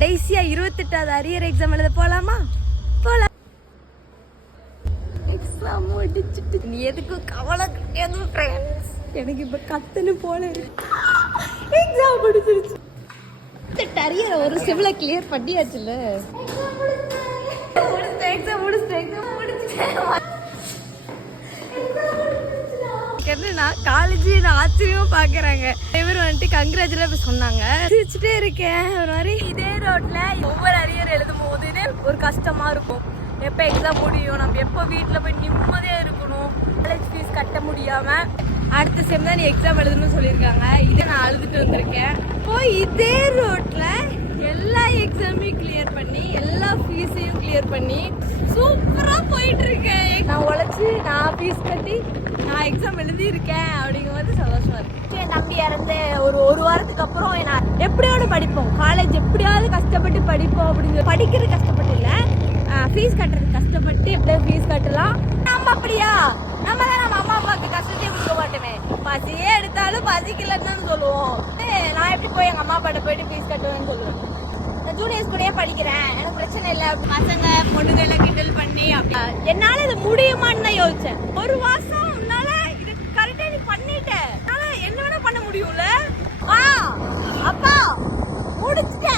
கடைசியா 28வது arrear exam எழுத போலாமா? போலாம். எக்ஸாம் முடிச்சிட்டு நீ எதுக்கும் கவலை கிடையாது ஃப்ரெண்ட்ஸ். எனக்கு இப்ப கத்துன்னு போல இருக்கு. எக்ஸாம் முடிச்சிருச்சு. இந்த அரியர் ஒரு சிவில கிளியர் பண்ணியாச்சுல. எக்ஸாம் முடிச்சிட்டேன். என்னன்னா காலேஜ் நான் ஆச்சரியமா பாக்குறாங்க. இவர் வந்துட்டு கங்க்ராச்சுலேட் சொன்னாங்க. சிரிச்சுட்டே இருக்கேன். ஒரு மாதிரி இதே ரோட்ல ஒவ்வொரு அரியர் எழுதும் போதுன்னு ஒரு கஷ்டமா இருக்கும். எப்ப எக்ஸாம் முடியும், நம்ம எப்ப வீட்டுல போய் நிம்மதியா இருக்கணும், காலேஜ் ஃபீஸ் கட்ட முடியாம அடுத்த செம் தான் நீ எக்ஸாம் எழுதணும்னு சொல்லியிருக்காங்க. இதை நான் அழுதுட்டு வந்திருக்கேன். இப்போ இதே ரோட்ல எல்லா எக்ஸாமையும் கிளியர் பண்ணி எல்லா ஃபீஸையும் கிளியர் பண்ணி சூப்பரா போயிட்டு இருக்கேன். நான் உழைச்சி நான் ஃபீஸ் கட்டி நான் எக்ஸாம் எழுதி இருக்கேன் அப்படிங்கும்போது சந்தோஷமா இருக்கு. என் தம்பி இறந்து ஒரு வாரத்துக்கு அப்புறம் நான் எப்படியாவது படிப்போம், காலேஜ் எப்படியாவது கஷ்டப்பட்டு படிப்போம் அப்படின்னு படிக்கிறது கஷ்டப்பட்டு இல்லை, ஃபீஸ் கட்டுறது கஷ்டப்பட்டு எப்படியாவது ஃபீஸ் கட்டலாம். நம்ம அப்படியா, நம்ம தான் நம்ம அம்மா அப்பாவுக்கு கஷ்டத்தையே கொடுக்க மாட்டோமே. பசியே எடுத்தாலும் பசிக்கலன்னு சொல்லுவோம். நான் எப்படி போய் எங்க அம்மா அப்பாட்ட போயிட்டு ஃபீஸ் கட்டுவேன்னு சொல்லுவேன். ஜூனியர்ஸ் கூடயே படிக்கிறேன், எனக்கு பிரச்சனை இல்லை. பசங்க பொண்ணுங்க எல்லாம் கிண்டல் பண்ணி என்னால இது முடியுமான்னு தான் யோசிச்சேன். ஒரு மாசம் உன்னால இது கரெக்டா நீ பண்ணிட்ட, என்ன வேணா பண்ண முடியும்ல. அப்பா முடிச்சுட்டேன்.